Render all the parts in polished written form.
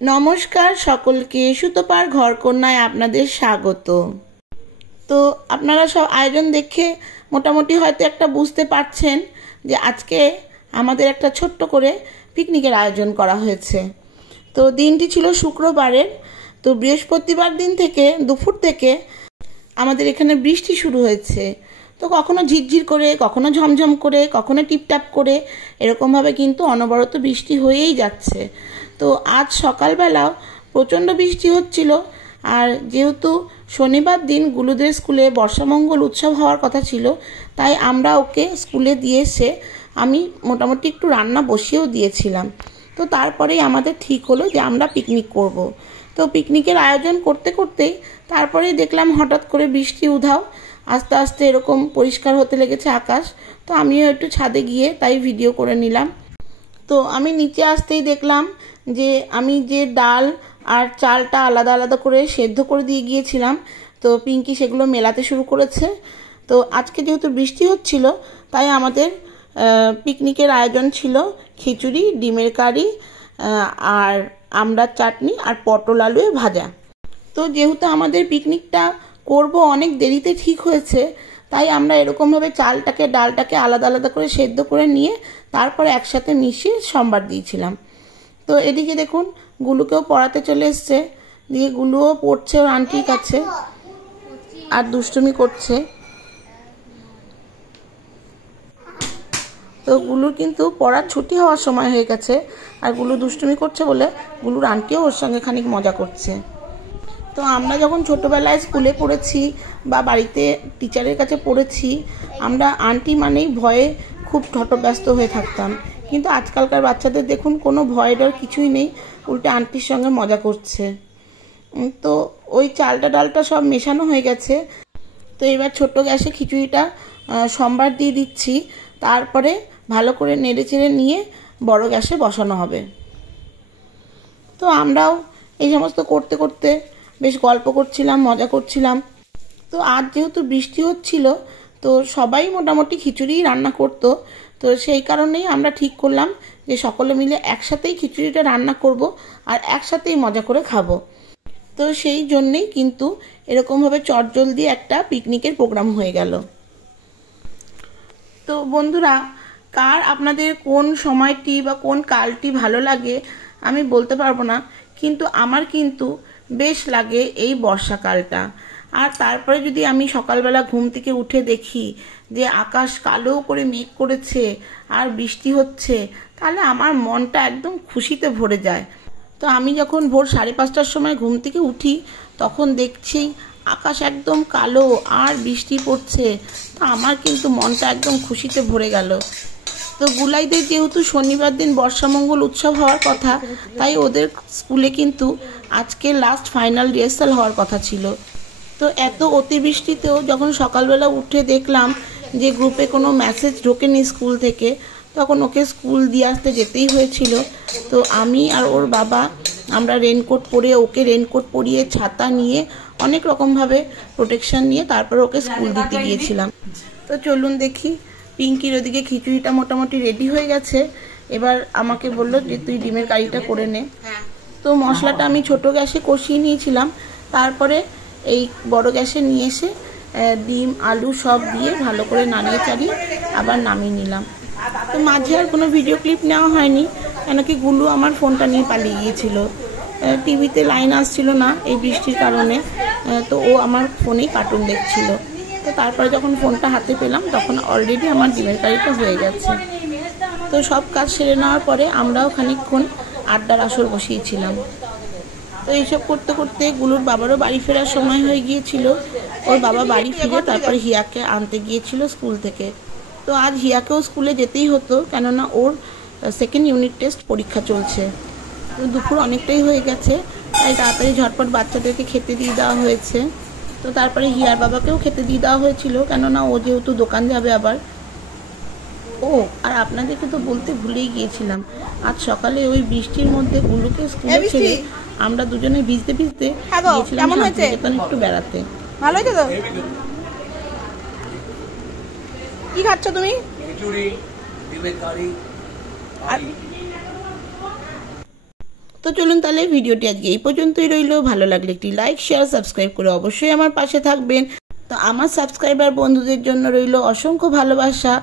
নমস্কার সকলকে, সুতোপার ঘরকন্যায় আপনাদের স্বাগত। তো আপনারা সব আয়োজন দেখে মোটামুটি হয়তো একটা বুঝতে পারছেন যে আজকে আমাদের একটা ছোট্ট করে পিকনিকের আয়োজন করা হয়েছে। তো দিনটি ছিল শুক্রবারের। তো বৃহস্পতিবার দিন থেকে দুপুর থেকে আমাদের এখানে বৃষ্টি শুরু হয়েছে। তো কখনো ঝিরঝির করে, কখনো ঝমঝম করে, কখনো টিপটাপ করে, এরকমভাবে কিন্তু অনবরত বৃষ্টি হয়েই যাচ্ছে। তো আজ সকালবেলাও প্রচণ্ড বৃষ্টি হচ্ছিল। আর যেহেতু শনিবার দিন গুলুদের স্কুলে বর্ষামঙ্গল উৎসব হওয়ার কথা ছিল, তাই আমরা ওকে স্কুলে দিয়ে এসে আমি মোটামুটি একটু রান্না বসিয়েও দিয়েছিলাম। তো তারপরেই আমাদের ঠিক হলো যে আমরা পিকনিক করব। তো পিকনিকের আয়োজন করতে করতেই তারপরেই দেখলাম হঠাৎ করে বৃষ্টি উধাও, আস্তে আস্তে এরকম পরিষ্কার হতে লেগেছে আকাশ। তো আমিও একটু ছাদে গিয়ে তাই ভিডিও করে নিলাম। তো আমি নিচে আসতেই দেখলাম যে আমি যে ডাল আর চালটা আলাদা আলাদা করে সেদ্ধ করে দিয়ে গিয়েছিলাম, তো পিঙ্কি সেগুলো মেলাতে শুরু করেছে। তো আজকে যেহেতু বৃষ্টি হচ্ছিল, তাই আমাদের পিকনিকের আয়োজন ছিল খিচুড়ি, ডিমের কারি, আর আমড়ার চাটনি আর পটল আলু ভাজা। তো যেহেতু আমাদের পিকনিকটা করব অনেক দেরিতে ঠিক হয়েছে, তাই আমরা এরকমভাবে চালটাকে ডালটাকে আলাদা আলাদা করে সেদ্ধ করে নিয়ে তারপরে একসাথে মিশিয়ে সম্বার দিয়েছিলাম। তো এদিকে দেখুন গুলুকেও পড়াতে চলে এসছে, দিয়ে গুলুও পড়ছে ওর আন্টির কাছে আর দুষ্টুমি করছে। তো গুলুর কিন্তু পড়ার ছুটি হওয়ার সময় হয়ে গেছে, আর গুলু দুষ্টুমি করছে বলে গুলুর আন্টিও ওর সঙ্গে খানিক মজা করছে। তো আমরা যখন ছোটোবেলায় স্কুলে পড়েছি বা বাড়িতে টিচারের কাছে পড়েছি, আমরা আন্টি মানেই ভয়ে খুব ঠটোব্যস্ত হয়ে থাকতাম। কিন্তু আজকালকার বাচ্চাদের দেখুন কোনো ভয় ডর কিছুই নেই, উল্টে আন্টির সঙ্গে মজা করছে। তো ওই চালটা ডালটা সব মেশানো হয়ে গেছে। তো এবার ছোট গ্যাসে খিচুড়িটা সম্বার দিয়ে দিচ্ছি, তারপরে ভালো করে নেড়ে চেড়ে নিয়ে বড় গ্যাসে বসানো হবে। তো আমরাও এই সমস্ত করতে করতে বেশ গল্প করছিলাম, মজা করছিলাম। তো আজ যেহেতু বৃষ্টি হচ্ছিল, তো সবাই মোটামুটি খিচুড়িই রান্না করতো। তো সেই কারণেই আমরা ঠিক করলাম যে সকলে মিলে একসাথেই খিচুড়িটা রান্না করব আর একসাথেই মজা করে খাবো। তো সেই জন্যেই কিন্তু এরকমভাবে চটজলদি একটা পিকনিকের প্রোগ্রাম হয়ে গেল। তো বন্ধুরা, কার আপনাদের কোন সময়টি বা কোন কালটি ভালো লাগে আমি বলতে পারবো না, কিন্তু আমার কিন্তু বেশ লাগে এই বর্ষাকালটা। আর তারপরে যদি আমি সকালবেলা ঘুম থেকে উঠে দেখি যে আকাশ কালো করে মেঘ করেছে আর বৃষ্টি হচ্ছে, তাহলে আমার মনটা একদম খুশিতে ভরে যায়। তো আমি যখন ভোর 5:30টার সময় ঘুম থেকে উঠি, তখন দেখছি আকাশ একদম কালো আর বৃষ্টি পড়ছে। তো আমার কিন্তু মনটা একদম খুশিতে ভরে গেল। তো গুলাইদের যেহেতু শনিবার দিন বর্ষামঙ্গল উৎসব হওয়ার কথা, তাই ওদের স্কুলে কিন্তু আজকে লাস্ট ফাইনাল রিহার্সাল হওয়ার কথা ছিল। তো এত অতিবৃষ্টিতেও যখন সকালবেলা উঠে দেখলাম যে গ্রুপে কোনো মেসেজ ঢোকেনি স্কুল থেকে, তখন ওকে স্কুল দিয়ে আসতে যেতেই হয়েছিল। তো আমি আর ওর বাবা আমরা রেনকোট পরে, ওকে রেনকোট পরিয়ে, ছাতা নিয়ে, অনেক রকমভাবে প্রোটেকশন নিয়ে তারপরে ওকে স্কুল দিতে গিয়েছিলাম। তো চলুন দেখি, পিঙ্কির ওদিকে খিচুড়িটা মোটামুটি রেডি হয়ে গেছে। এবার আমাকে বললো যে তুই ডিমের কারিটা করে নে। তো মশলাটা আমি ছোট গ্যাসে কষিয়ে নিয়েছিলাম, তারপরে এই বড় গ্যাসে নিয়ে এসে ডিম আলু সব দিয়ে ভালো করে নাড়িয়ে চাড়িয়ে আবার নামিয়ে নিলাম। তো মাঝে আর কোনো ভিডিও ক্লিপ নেওয়া হয়নি, কেন কি গুলু আমার ফোনটা নিয়ে পালিয়ে গিয়েছিল। টিভিতে লাইন আসছিল না এই বৃষ্টির কারণে, তো ও আমার ফোনেই কার্টুন দেখছিল। তো তারপরে যখন ফোনটা হাতে পেলাম, তখন অলরেডি আমার ডিমের কারিটা হয়ে গেছে। তো সব কাজ সেরে নেওয়ার পরে আমরাও খানিকক্ষণ আড্ডার আসর বসিয়েছিলাম। তো এইসব করতে করতে গুলুর বাবারও বাড়ি ফেরার সময় হয়ে গিয়েছিল। ওর বাবা বাড়ি ফিরে তারপরে হিয়াকে আনতে গিয়েছিল স্কুল থেকে। তো আজ হিয়াকেও স্কুলে যেতেই হতো, কেননা ওর সেকেন্ড ইউনিট টেস্ট পরীক্ষা চলছে। তো দুপুর অনেকটাই হয়ে গেছে, তাই তাড়াতাড়ি ঝটপট বাচ্চাদেরকে খেতে দিয়ে দেওয়া হয়েছে। তো তারপরে হিয়ার বাবাকেও খেতে দিয়ে দেওয়া হয়েছিল, কেননা ও যেহেতু দোকান যাবে আবার। ও আর আপনাদেরকে তো বলতে ভুলেই গিয়েছিলাম, আজ সকালে ওই বৃষ্টির মধ্যে গুলুকে স্কুলে ছেড়ে আমরা দুজনে ভিজতে ভিজতে গিয়েছিলাম শান্তিনিকেতন একটু বেড়াতে। ভালো হয়েছে তো? কি খাচ্ছ তুমি? তো তো চলুন তাহলে ভিডিওটি আজকে এই পর্যন্তই রইল। ভালো লাগলে একটি লাইক শেয়ার সাবস্ক্রাইব করে অবশ্যই আমার পাশে থাকবেন। তো আমার সাবস্ক্রাইবার বন্ধুদের জন্য রইল অসংখ্য ভালোবাসা।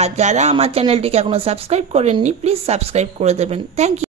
আর যারা আমার চ্যানেলটিকে এখনও সাবস্ক্রাইব করেননি প্লিজ সাবস্ক্রাইব করে দেবেন। Thank you.